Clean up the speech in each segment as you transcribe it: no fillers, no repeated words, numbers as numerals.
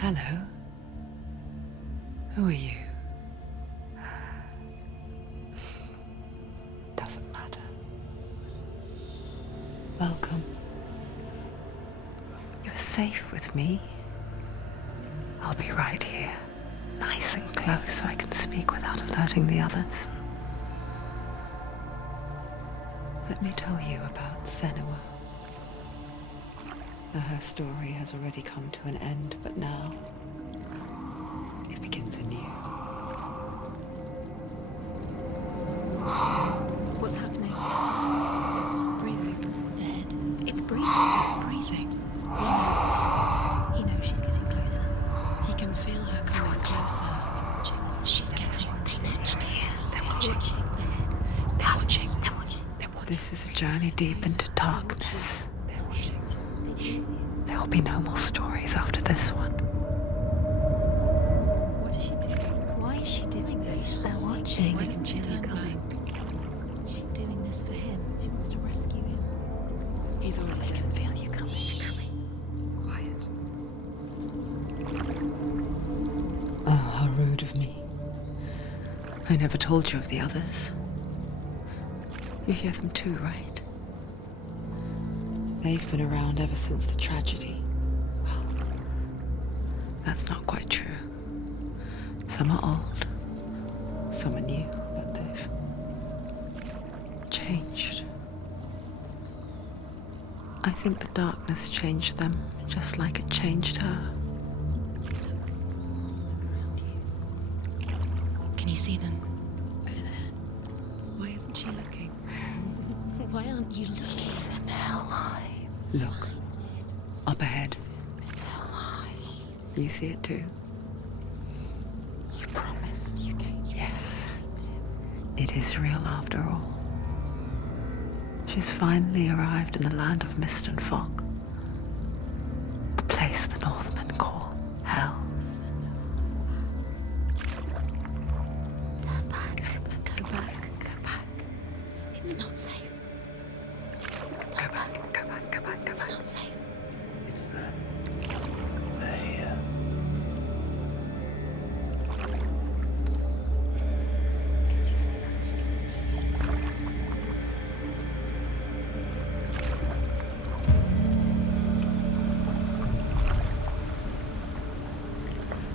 Hello. Who are you? Doesn't matter. Welcome. You're safe with me. I'll be right here, nice and close so I can speak without alerting the others. Let me tell you about Senua. Now, her story has already come to an end, but now it begins anew. What's happening? It's breathing. Dead. It's breathing. It's breathing. Yeah. He knows she's getting closer. He can feel her coming closer. She's getting closer. They're watching. They're watching. They're watching. This is a journey deep into darkness. They're watching. There will be no more stories after this one. What is she doing? Why is she doing this? They're watching. Why doesn't she turn coming? She's doing this for him. She wants to rescue him. He's already dead. I can feel you coming. Quiet. Oh, how rude of me. I never told you of the others. You hear them too, right? They've been around ever since the tragedy. Well, that's not quite true. Some are old, some are new, but they've changed. I think the darkness changed them, just like it changed her. Can you see them? Over there. Why isn't she looking? Why aren't you looking? It's in Hellblade. Look, up ahead. You see it too? You promised you came. Yes. It is real after all. She's finally arrived in the land of mist and fog. The place the Northmen call Hell. Turn back. Go back. Go back. It's not safe. Go back, go back, go back, go It's back. not safe. It's them. They're here. Can you see them? I can see you.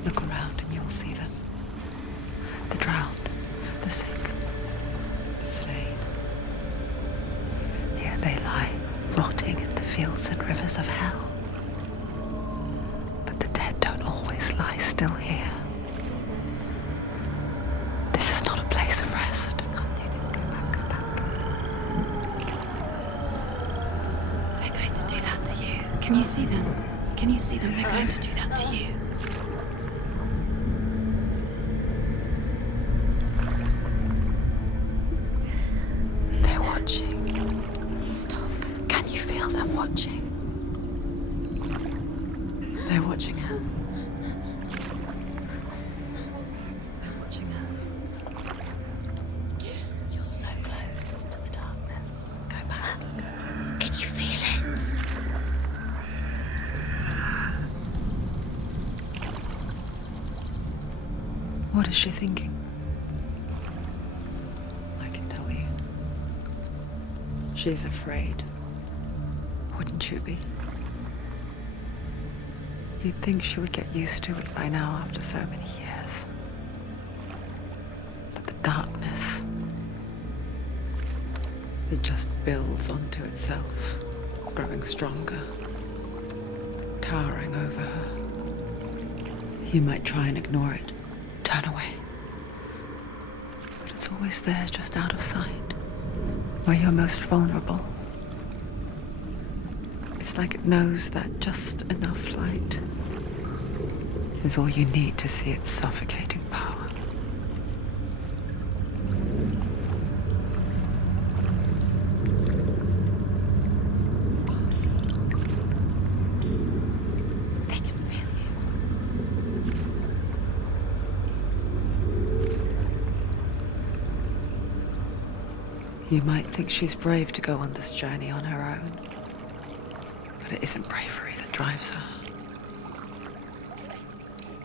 Look around and you'll see them. The drowned, the sick, the slain. Here they lie, rotting in the fields and rivers of hell. But the dead don't always lie still here. You see them? This is not a place of rest. You can't do this. Go back. Go back. They're going to do that to you. Can you see them? Can you see them? They're going to do that to you. They're watching. Stop. Can you feel them watching? They're watching her. They're watching her. You're so close to the darkness. Go back. Can you feel it? What is she thinking? I can tell you. She's afraid. Wouldn't you be? You'd think she would get used to it by now after so many years. But the darkness, it just builds onto itself, growing stronger, towering over her. You might try and ignore it, turn away. But it's always there, just out of sight, where you're most vulnerable. It's like it knows that just enough light is all you need to see its suffocating power. They can feel you. You might think she's brave to go on this journey on her own, but it isn't bravery that drives her.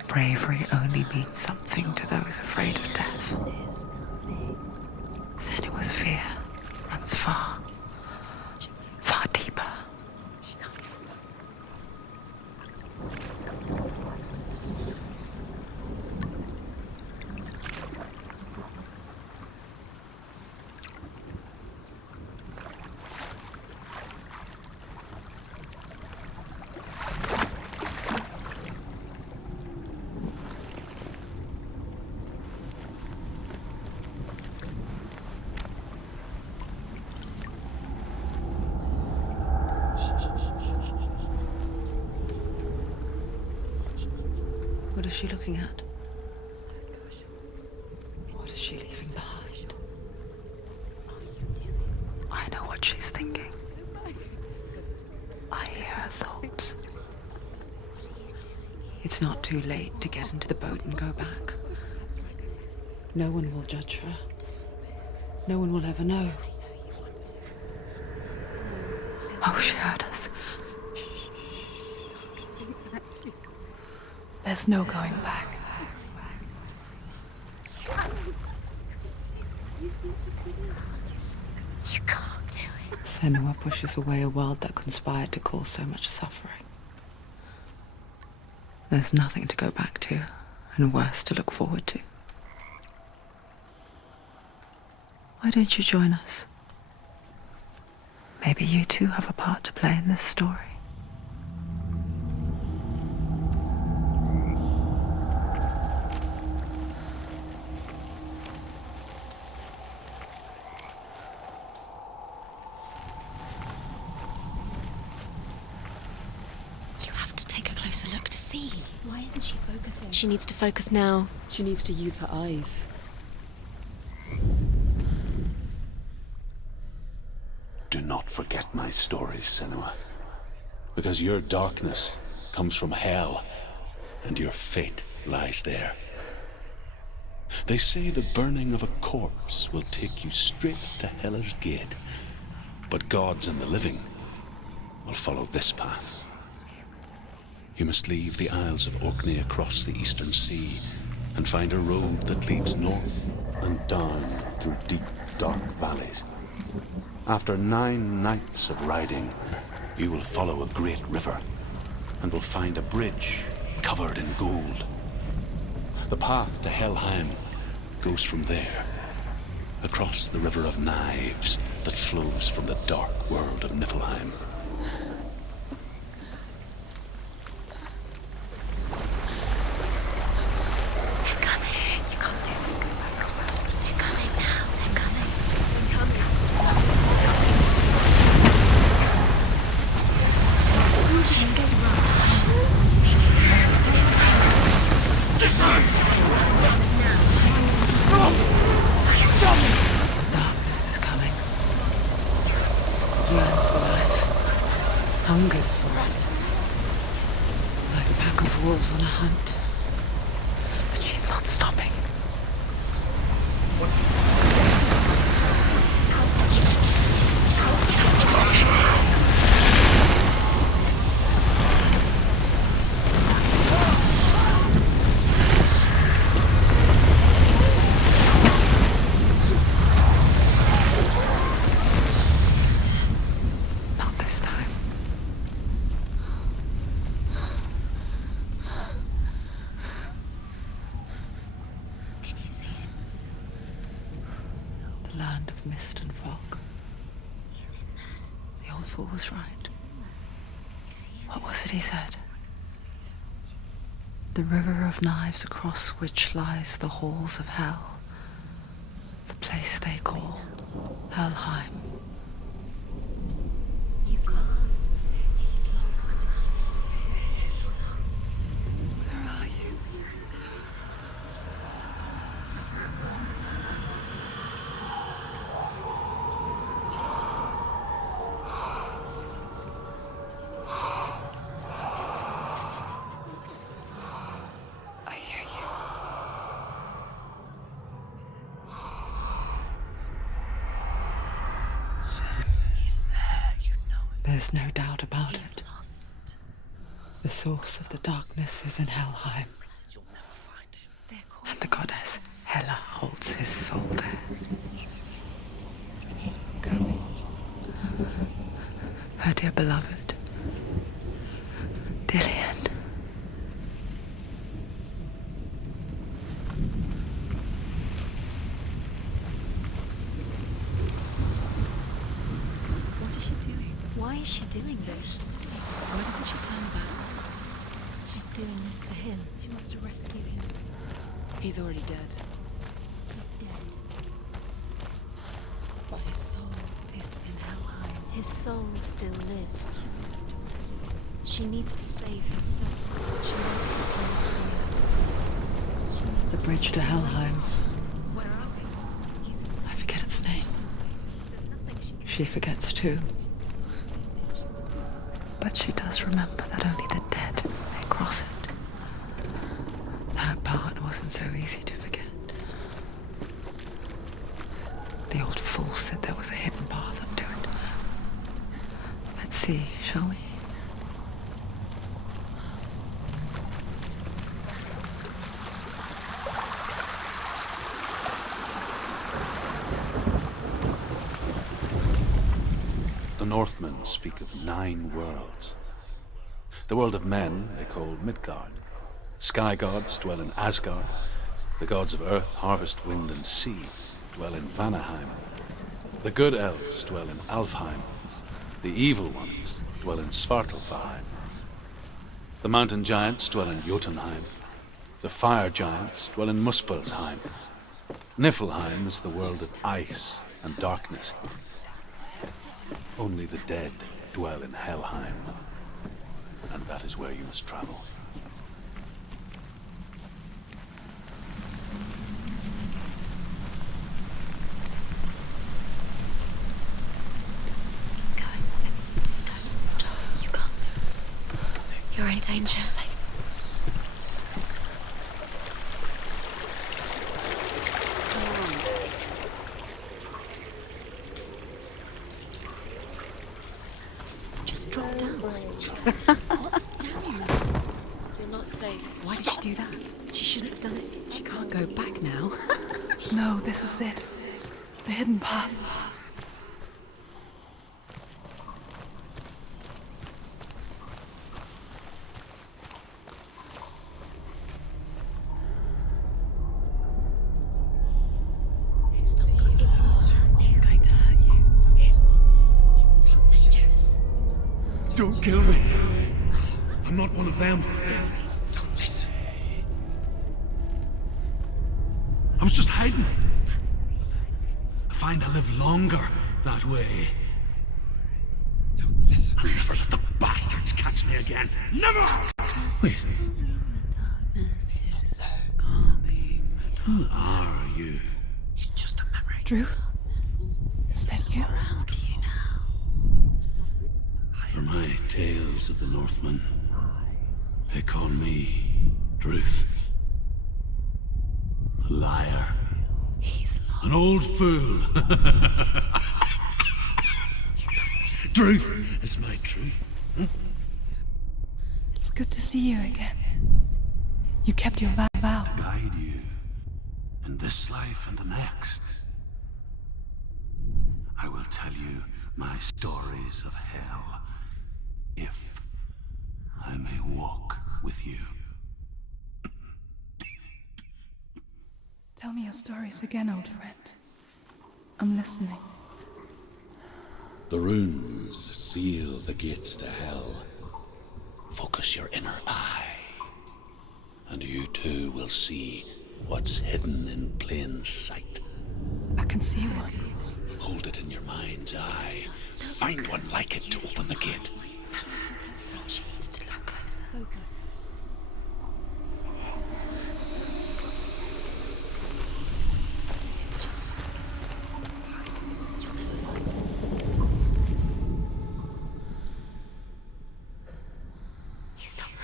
bravery only means something to those afraid of death. Senua's fear runs far, far deeper. What is she looking at? What is she leaving behind? I know what she's thinking. I hear her thoughts. It's not too late to get into the boat and go back. No one will judge her. No one will ever know. Oh, she heard us. There's no going back. You can't do it. Senua pushes away a world that conspired to cause so much suffering. There's nothing to go back to, and worse to look forward to. Why don't you join us? Maybe you too have a part to play in this story. You have to take a closer look to see. Why isn't she focusing? She needs to focus now. She needs to use her eyes. Do not forget my stories, Senua. Because your darkness comes from hell, and your fate lies there. They say the burning of a corpse will take you straight to Hela's gate, but gods and the living will follow this path. You must leave the Isles of Orkney across the eastern sea and find a road that leads north and down through deep, dark valleys. After 9 nights of riding, you will follow a great river and will find a bridge covered in gold. The path to Helheim goes from there, across the River of Knives that flows from the dark world of Niflheim. Darkness is coming. Yearns for life. Hungers for it. Like a pack of wolves on a hunt. But she's not stopping. Not this time. Can you see it? The land of mist and fog. He's in there. The old fool was right. You see him? What was it he said? The river of knives across which lies the halls of hell. The place they call Helheim. He's lost. He's lost. Where are you? I hear you. He's there, you know it. There's no doubt about He's it. lost. The source of the darkness is in Helheim. And the goddess Hela holds his soul there. Coming. Her dear beloved, Dillian. What is she doing? Why is she doing this? Why doesn't she turn back? She's doing this for him. She wants to rescue him. He's already dead. He's dead. But his soul is in Helheim. His soul still lives. She needs to save his soul. She wants his soul to be The bridge to Helheim. Where are they? I forget its name. There's nothing she can She forgets too. But she does remember that only the dead may cross it. That part wasn't so easy to forget. The old fool said there was a hidden path up to it. Let's see, shall we? The Northmen speak of 9 worlds. The world of men they call Midgard. Sky gods dwell in Asgard. The gods of earth, harvest, wind, and sea dwell in Vanaheim. The good elves dwell in Alfheim. The evil ones dwell in Svartalfheim. The mountain giants dwell in Jotunheim. The fire giants dwell in Muspelheim. Niflheim is the world of ice and darkness. Only the dead dwell in Helheim, and that is where you must travel. Going whatever you do, don't stop. You can't. You're in danger. Just drop down. What's down? You're not safe. Why did she do that? She shouldn't have done it. She can't go back now. No, this is it. The hidden path. He's going to hurt you. It's dangerous. Don't kill me. I'm not one of them. Don't listen. I was just hiding. I find I live longer that way. Don't listen. I'll never let the bastards catch me again. Never! Wait. Who are you? It's just a memory. Drew? Is that you? For my tales of the Northmen, they call me Druth. A liar. He's lost. An old fool. Druth is my truth. It's good to see you again. You kept your vow. Guide you in this life and the next. I will tell you my stories of hell, if I may walk with you. Tell me your stories again, old friend. I'm listening. The runes seal the gates to hell. Focus your inner eye, and you too will see what's hidden in plain sight. I can see one. Hold it in your mind's eye. Find one like it to open the gate. She needs to look closer. Focus. It's just he's not real.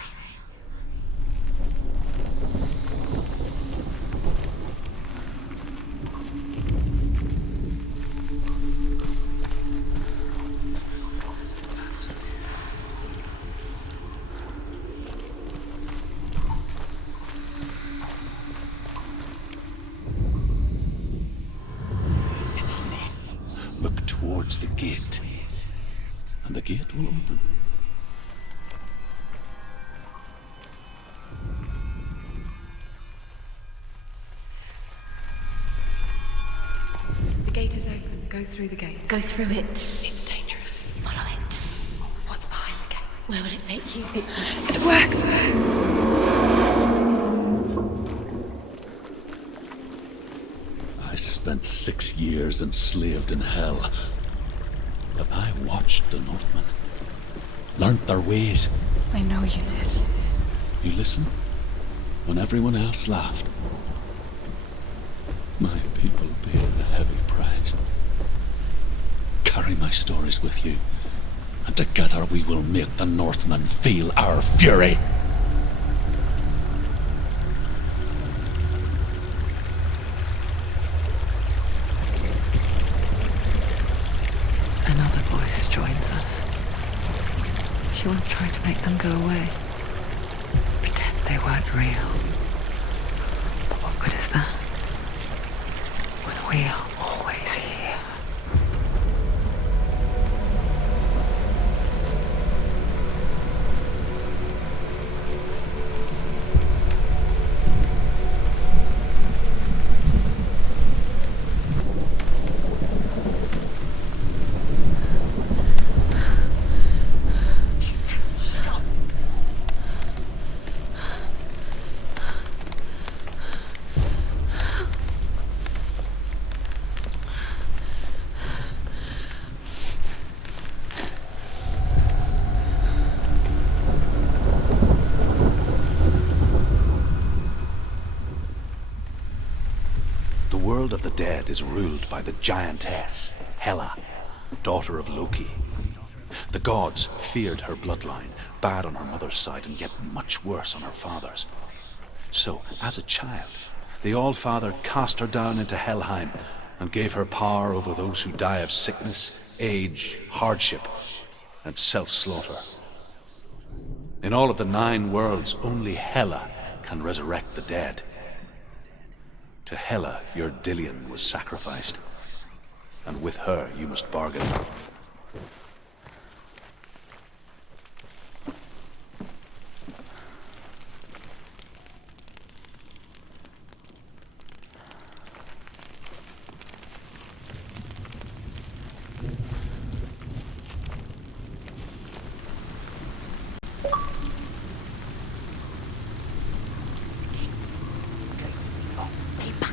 towards the gate, and the gate will open. The gate is open. Go through the gate. Go through it. It's dangerous. Follow it. What's behind the gate? Where will it take you? It's gonna work. I spent 6 years enslaved in hell, but I watched the Northmen, learnt their ways. I know you did. You listened when everyone else laughed. My people paid a heavy price. Carry my stories with you, and together we will make the Northmen feel our fury. Another voice joins us. She once tried to make them go away. Pretend they weren't real. But what good is that? When we are always here. The world of the dead is ruled by the giantess, Hela, daughter of Loki. The gods feared her bloodline, bad on her mother's side and yet much worse on her father's. So, as a child, the All-Father cast her down into Helheim and gave her power over those who die of sickness, age, hardship, and self-slaughter. In all of the 9 worlds, only Hela can resurrect the dead. To Hela, your Dillion was sacrificed, and with her you must bargain. Stay back.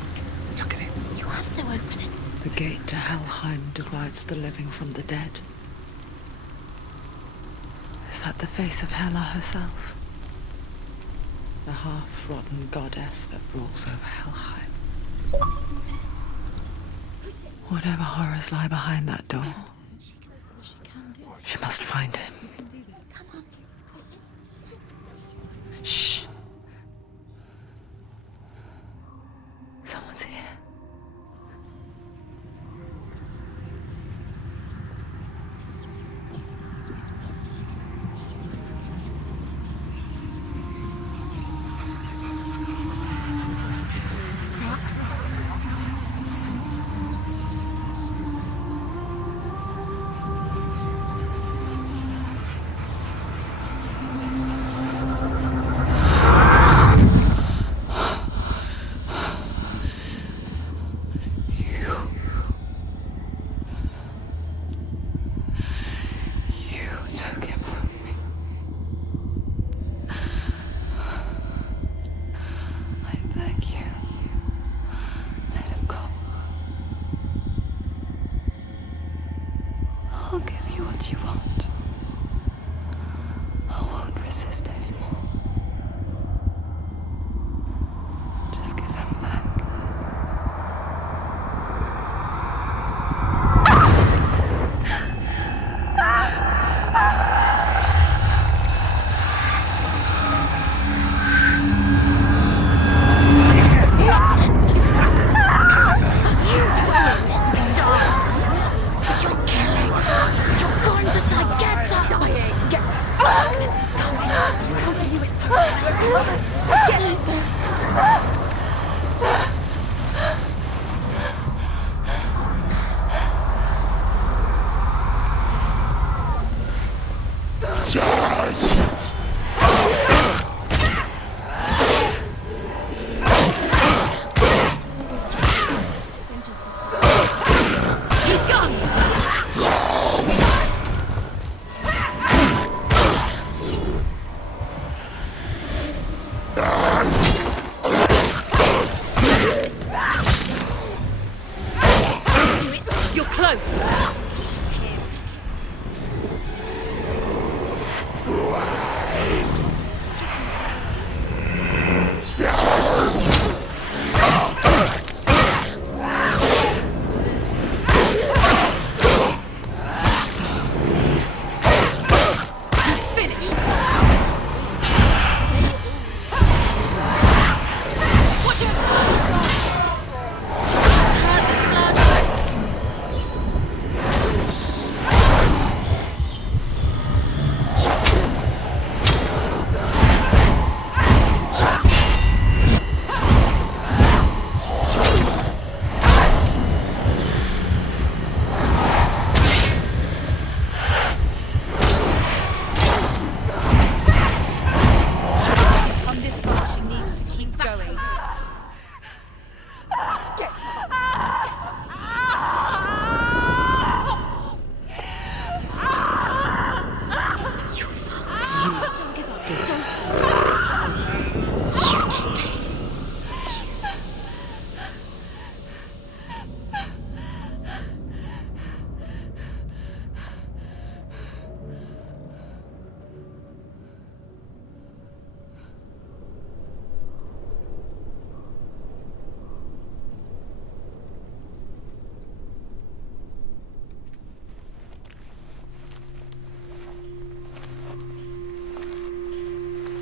Look at it. You have to open it. The gate to Helheim divides the living from the dead. Is that the face of Hela herself? The half-rotten goddess that rules over Helheim. Whatever horrors lie behind that door, She can do it. she must find him. Shh. Someone's here. You took him from me. I beg you, let him go. I'll give you what you want. I won't resist anymore. Just give him back. You're going to die. Get dying. Darkness is coming. close!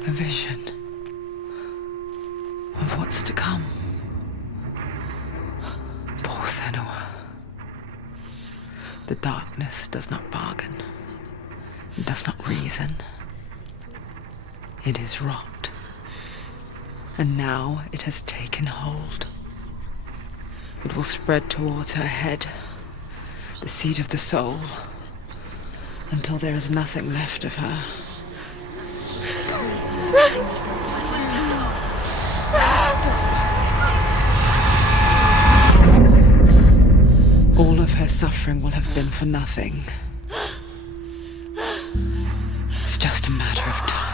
A vision of what's to come. Poor Senua. The darkness does not bargain. It does not reason. It is rot. And now it has taken hold. It will spread towards her head, the seat of the soul, until there is nothing left of her. All of her suffering will have been for nothing. It's just a matter of time.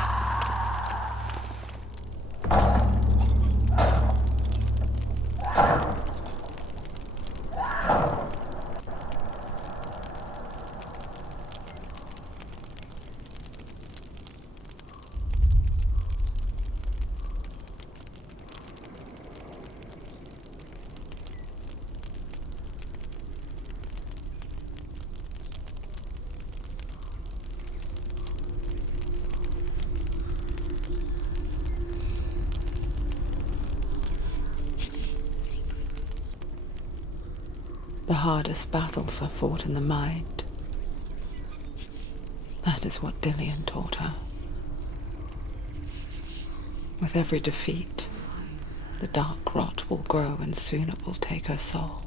The hardest battles are fought in the mind. That is what Dillian taught her. With every defeat, the dark rot will grow and soon it will take her soul.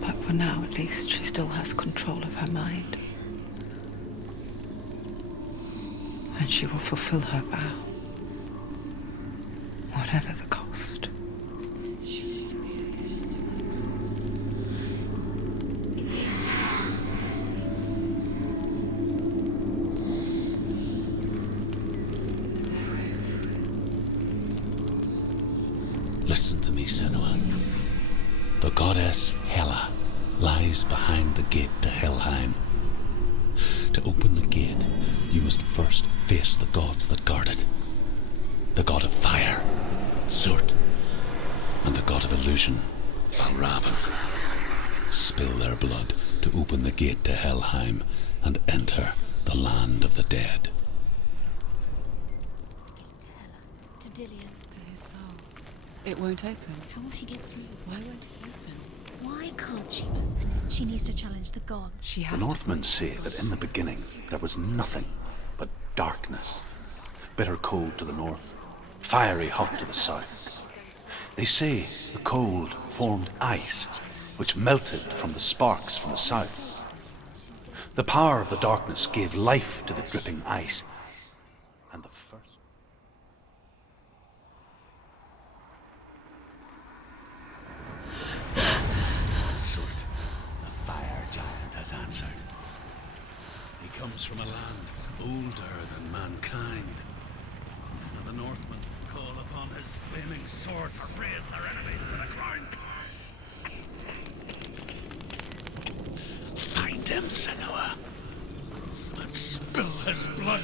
But for now, at least, she still has control of her mind. And she will fulfill her vow. Whatever the cost. Listen to me, Senua. The goddess Hela lies behind the gate to Helheim. To open the gate, you must first face the gods that guard it. The god of fire, Surt, and the god of illusion, Valravan. Spill their blood to open the gate to Helheim and enter the land of the dead. To Dillian. To his soul. It won't open. How will she get through? Why won't it open? Why can't she? She needs to challenge the gods. She The has Northmen say that in the beginning there was nothing but darkness. Bitter cold to the north, fiery hot to the south. They say the cold formed ice, which melted from the sparks from the south. The power of the darkness gave life to the dripping ice, and the first... Surt, the fire giant, has answered. He comes from a land older than mankind, and the Northmen call upon upon his flaming sword to raise their enemies to the ground. Find him, Senua, and spill his blood.